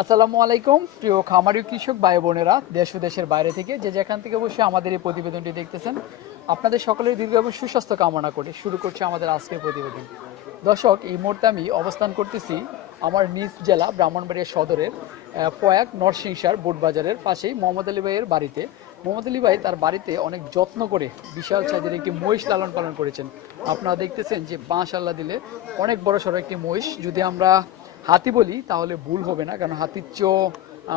আসসালামু আলাইকুম প্রিয় খামারি কৃষক ভাই বোনেরা, দেশ ও দেশের বাইরে থেকে যে যেখান থেকে বসে আমাদের এই প্রতিবেদনটি দেখতেছেন, আপনাদের সকলের দীর্ঘ এবং সুস্বাস্থ্য কামনা করে শুরু করছি আমাদের আজকের প্রতিবেদন। দর্শক, এই মুহূর্তে আমি অবস্থান করতেছি আমার নিজ জেলা ব্রাহ্মণবাড়িয়া সদরের প্রয়াগ নরসিংসার বোটবাজারের পাশেই মোহাম্মদ আলী ভাইয়ের বাড়িতে। মোহাম্মদ আলী ভাই তার বাড়িতে অনেক যত্ন করে বিশাল সাইজের একটি মহিষ লালন পালন করেছেন। আপনারা দেখতেছেন যে মাশাআল্লাহ দিলে অনেক বড় সড়ো একটি মহিষ। যদি আমরা হাতি বলি তাহলে ভুল হবে না, কারণ হাতির চেয়েও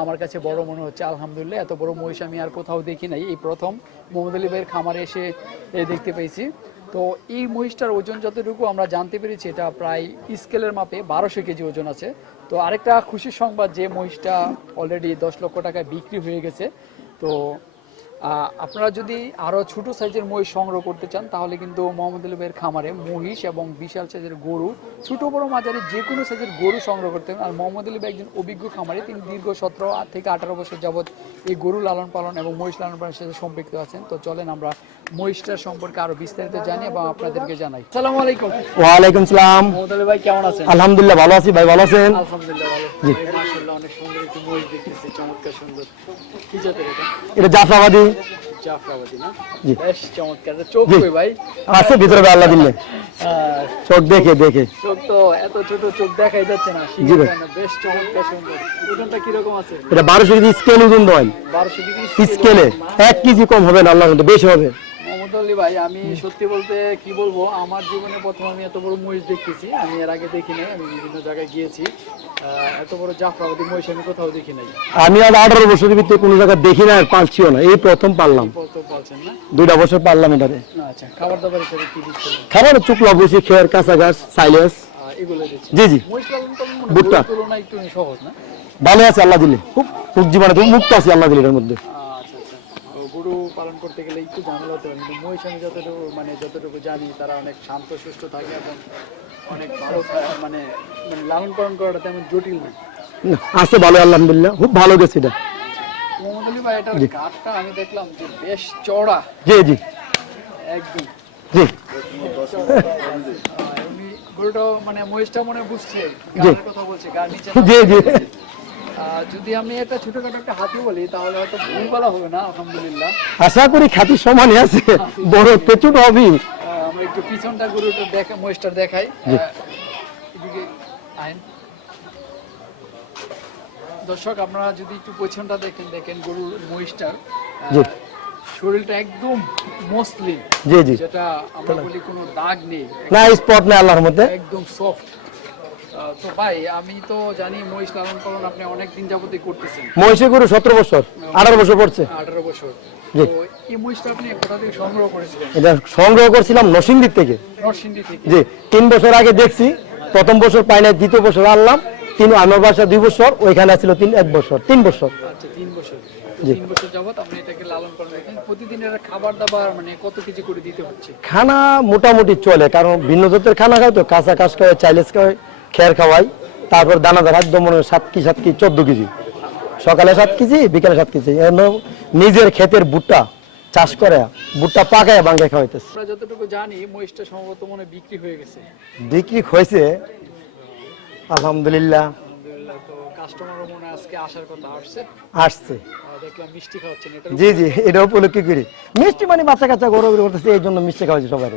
আমার কাছে বড় মনে হচ্ছে। আলহামদুলিল্লাহ, এত বড় মহিষ আমি আর কোথাও দেখি নাই, এই প্রথম মোহাম্মদ আলী ভাইয়ের খামারে এসে দেখতে পেয়েছি। তো এই মহিষটার ওজন যতটুকু আমরা জানতে পেরেছি, এটা প্রায় স্কেলের মাপে 1200 কেজি ওজন আছে। তো আরেকটা খুশির সংবাদ যে মহিষটা অলরেডি 10 লক্ষ টাকায় বিক্রি হয়ে গেছে। তো আপনারা যদি আরও ছোট সাইজের মহিষ সংগ্রহ করতে চান তাহলে কিন্তু মোহাম্মদ আলী ভাইয়ের খামারে মহিষ এবং বিশাল সাইজের গরু, ছোট বড় মাঝারি যে কোনো সাইজের গরু সংগ্রহ করতে পারেন। আর মোহাম্মদ আলী ভাই একজন অভিজ্ঞ খামারি, তিনি দীর্ঘ 17 থেকে 18 বছর যাবৎ এই গরু লালন পালন এবং মহিষ লালন পালনের সাথে সম্পৃক্ত আছেন। তো চলেন আমরা মহিষটার সম্পর্কে আরো বিস্তারিত জানি এবং আপনাদেরকে জানাই। আসসালামু আলাইকুম। ওয়ালাইকুম সালাম। মোহাম্মদ আলী ভাই কেমন আছেন? আলহামদুলিল্লাহ ভালো আছি ভাই, ভালো আছেন? আলহামদুলিল্লাহ ভালো। জি। মাশাআল্লাহ, অনেক সুন্দর একটি মহিষ দেখতেছি, চমৎকার সুন্দর। কি জাতের এটা? এটা জাফরাবাদী। জাফরাবাদী না? জি। বেশ চমৎকার। চোখ কই ভাই? আছে ভিতরে ভাই, আল্লাহ দিলে চোখ দেখে দেখে। চোখ তো এত ছোট, চোখ দেখাই যাচ্ছে না। জি ভাই। বেশ চমৎকার সুন্দর। ওজনটা কি রকম আছে? এটা 1200 কেজি স্কেল ওজন দেন। 1200 ডিগ্রি স্কেলে 1 কেজি কম হবে না, আল্লাহর মধ্যে বেশি হবে। মোহাম্মদ আলী ভাই, আমি সত্যি বলতে কি বলবো, আমার জীবনে প্রথম আমি এত বড় মহিষ দেখতেছি। আমি এর আগে দেখি নাই, আমি বিভিন্ন জায়গায় গিয়েছি, এত বড় জাফরাবাদী মহিষ আমি কোথাও দেখি নাই। আমি আর 18 বছরের ভিতরে কোনো জায়গায় দেখি না, আর পালছিও না, এই প্রথম পারলাম। কত পাচ্ছেন না? 2টা বছর পারলাম এটারে। আচ্ছা, খাবার দাবার হিসেবে কি দিচ্ছেন? খাবার চুকলা বসি, খেয়ার, কাঁচা ঘাস, সাইলেস, এগুলো দিচ্ছেন? জি জি। মহিষ লালন পালন মানে ভুট্টা। গরুর তুলনায় একটু সহজ না? ভালো আছে আল্লাহ দিলে, খুব জীবনে মুক্ত আছে আল্লাহ দিলে এর মধ্যে। আচ্ছা আচ্ছা। গরু পালন করতে গেলে একটু ঝামেলা হতে পারে, কিন্তু মহিষ আমি যতটুকু জানি তারা অনেক শান্ত সুস্থ থাকে এবং অনেক ভালো মানে লালন পালন করাটা তেমন জটিল না। আছে ভালো আলহামদুলিল্লাহ, খুব ভালো গেছে এটা। মোহাম্মদ আলী ভাই, এটার কাঠটা আমি দেখলাম যে বেশ চওড়া। জি জি একদম জি। গরুটা মানে মহিষটা মনে বুঝছে গানের কথা বলছে, গান নিচে। জি জি। যদি আমি একটা ছোটখাটো একটা হাতি বলি তাহলে হয়তো ভুল বলা হবে না, আলহামদুলিল্লাহ। আশা করি খাতি সমানই আছে, বড় ছোট হবে। আমরা একটু পিছনটা গরুটা দেখা, মহিষটার দেখাই। এদিকে আইন দর্শক, আপনারা যদি একটু পিছনটা দেখেন গরুর মহিষটার শরীরটা একদম মসলিন। জি জি। যেটা আমরা বলি কোনো দাগ নেই, না স্পট নেই আল্লাহর মধ্যে, একদম সফট। তো ভাই, আমি তো জানি মহিষ লালন পালন আপনি অনেক দিন যাবতই করতেছেন। মহিষে গরু 17 বছর, 18 বছর পড়ছে। 18 বছর। জি। তো এই মহিষটা আপনি কোথা থেকে সংগ্রহ করেছিলেন? এটা সংগ্রহ করছিলাম নরসিংদী থেকে। নরসিংদী থেকে? জি। 3 বছর আগে দেখছি, প্রথম বছর পাই না, দ্বিতীয় বছর আনলাম। আমার বাসা 2 বছর, ওইখানে ছিল 1 বছর, 3 বছর। আচ্ছা, 3 বছর। 3 বছর যাবত আপনি এটাকে লালন পালন করেন। প্রতিদিনের খাবার দাবার মানে কত কেজি করে দিতে হচ্ছে? খানা মোটামুটি চলে, কারণ ভিন্ন জাতের খানা খায় তো, কাঁচা ঘাস খাওয়াই, চাইলেস খাওয়াই, খেয়ার খাওয়াই, তারপর দানাদার একদম 7 কি 14 কেজি, সকালে 7 কেজি, বিকালে 7 কেজি। নিজের ক্ষেতের ভুট্টা চাষ করে ভুট্টা পাকায় ভাঙ্গে খাওয়াইতেছে। আমরা যতটুকু জানি মহিষটা সম্ভবত মনে বিক্রি হয়ে গেছে। বিক্রি হয়েছে আলহামদুলিল্লাহ। তো কাস্টমারও মনে আজকে আসার কথা আসছে, দেখলাম মিষ্টি খাওয়াচ্ছেন। এটা জি জি, এটা উপলক্ষে করি মিষ্টি, মানে বাচ্চা কাচ্চা গরু করতেছে, এই জন্য মিষ্টি খাওয়াচ্ছি সবাই।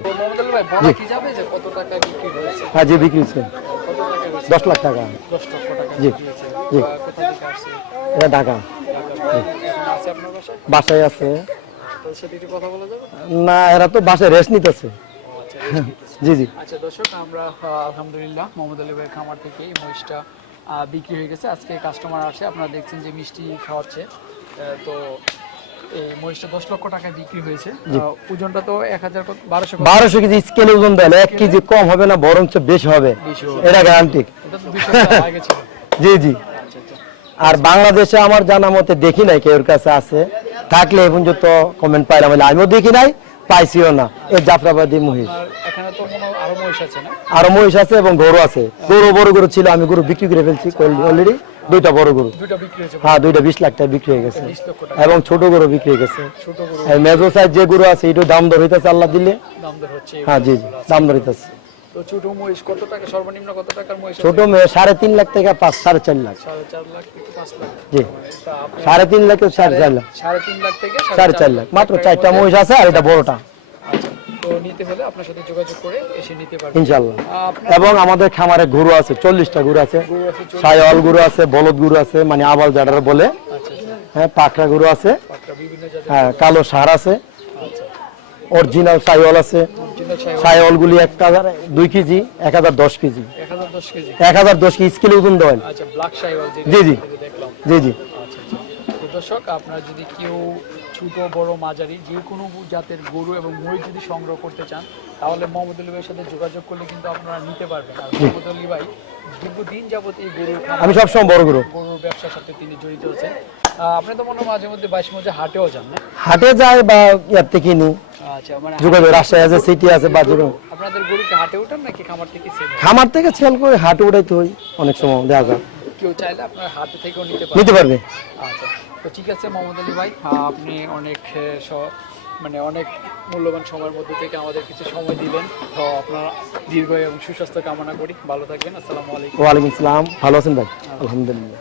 ভাই বলা কি যাবে যে কত টাকা বিক্রি হয়েছে? হ্যাঁ জি, বিক্রি হচ্ছে কত টাকা হয়েছে? 10 লাখ টাকা। 10 লক্ষ টাকা জি বিক্রি হয়েছে। জি। কোথা থেকে আসছে? এটা ঢাকা। এখন আছে আপনার বাসায়? বাসায় আছে। তাদের সাথে একটু কথা বলা যাবে? না, এরা তো বাসায় রেস্ট নিতেছে। আচ্ছা, রেস্ট নিতেছে। জি জি। আচ্ছা দর্শক, আমরা আলহামদুলিল্লাহ মোহাম্মদ আলী ভাইয়ের খামার থেকে এই মহিষটা বিক্রি হয়ে গেছে। আজকে কাস্টমার আসে, আপনারা দেখছেন যে মিষ্টি খাওয়াচ্ছে। তো এই মহিষটা 10 লক্ষ টাকায় বিক্রি হয়েছে। ওজনটা তো 1200 কেজি স্কেলে ওজন দেন, 1 কেজি কম হবে না, বরঞ্চ বেশি হবে, এটা গ্যারান্টি। এটা তো 200 টাকা আগে ছিল। জি জি। আচ্ছা আচ্ছা। আর বাংলাদেশে আমার জানা মতে দেখি নাই কেউ কাছে আছে, থাকলে এখন যত কমেন্ট পাইলাম, আমিও দেখি নাই, পাইছিও না। এই জাফরাবাদী মহিষ। আর এখানে তো মনে হয় আরো মহিষ আছে না? আরো মহিষ আছে এবং গরু আছে। গরু বড় গরু ছিল, আমি গরু বিক্রি করে ফেলছি অলরেডি। 2টা বড় গরু, 2টা বিক্রি হয়েছে। হ্যাঁ 2টা 20 লাখ টাকা বিক্রি হয়ে গেছে, 20 লক্ষ টাকা। এবং ছোট গরু বিক্রি হয়ে গেছে। ছোট গরু মেজো সাইজ যে গরু আছে, এটার দাম দর হইতেছে আল্লাহ দিলে। দাম দর হচ্ছে? হ্যাঁ জি জি, দাম দর হইতেছে। তো ছোট মহিষ কত টাকা, সর্বনিম্ন কত টাকার মহিষ আছে? ছোট মেয়ে 3.5 লাখ থেকে 5-4.5 লাখ। 4.5 লাখ থেকে 5 লাখ। জি, তা আপনি 3.5 লাখ থেকে 4.5 লাখ। 3.5 লাখ থেকে 4.5 লাখ, মাত্র 4টা মহিষ আছে আর এটা বড়টা। আচ্ছা, তো নিতে হলে আপনার সাথে যোগাযোগ করে এসে নিতে পারবেন ইনশাআল্লাহ। আপনার এবং আমাদের খামারে গরু আছে, 40টা গরু আছে, গরু আছে সায়াল গরু আছে, বলদ গরু আছে, মানে আবাল জাডার বলে, আচ্ছা আচ্ছা, হ্যাঁ, পাকড়া গরু আছে, পাকড়া বিভিন্ন জাতের। হ্যাঁ, কালো ষাঁড় আছে, আচ্ছা, অরিজিনাল সাইওয়াল আছে। অরিজিনাল ছাগল সাইওয়াল গুলি 1002 কেজি, 1010 কেজি, 1010 কেজি। 1010 কেজি স্কেলে ওজন দেওয়া। আচ্ছা, ব্ল্যাক শাইওয়াল জি, জি। যেটা দেখলাম। জি জি। আচ্ছা আচ্ছা, তো দর্শক আপনারা যদি কেউ ছোট বড় মাঝারি যে কোনো জাতের গরু এবং মহিষ যদি সংগ্রহ করতে চান তাহলে মোহাম্মদ আলী ভাইয়ের সাথে যোগাযোগ করলে কিন্তু আপনারা নিতে পারবেন। আর মোহাম্মদ আলী ভাই দীর্ঘদিন যাবত এই গরুর আমি সবসময় বড় গরু গরুর ব্যবসার সাথে তিনি জড়িত আছেন। আপনি তো মনে হয় মাঝে মধ্যে 22 মধ্যে হাটেও যান না? হাটে যায় বা ইয়ার থেকে কিনি, আচ্ছা, মানে যোগাযোগ রাজশাহী আছে, সিটি আছে, বা যেরকম আপনাদের গরুকে হাটে উঠান নাকি খামার থেকে সেল? খামার থেকে সেল করে হাটে উঠাইতে হয়, অনেক সময় দেখা যায়। কেউ চাইলে আপনার হাতে থেকেও নিতে পারেন। নিতে পারবে। আচ্ছা, তো ঠিক আছে মোহাম্মদ আলী ভাই, আপনি অনেক মানে অনেক মূল্যবান সময়ের মধ্যে থেকে আমাদের কিছু সময় দিলেন। তো আপনার দীর্ঘ এবং সুস্বাস্থ্য কামনা করি, ভালো থাকবেন। আসসালামু আলাইকুম। ওয়ালাইকুম আসসালাম, ভালো আছেন ভাই? আলহামদুলিল্লাহ।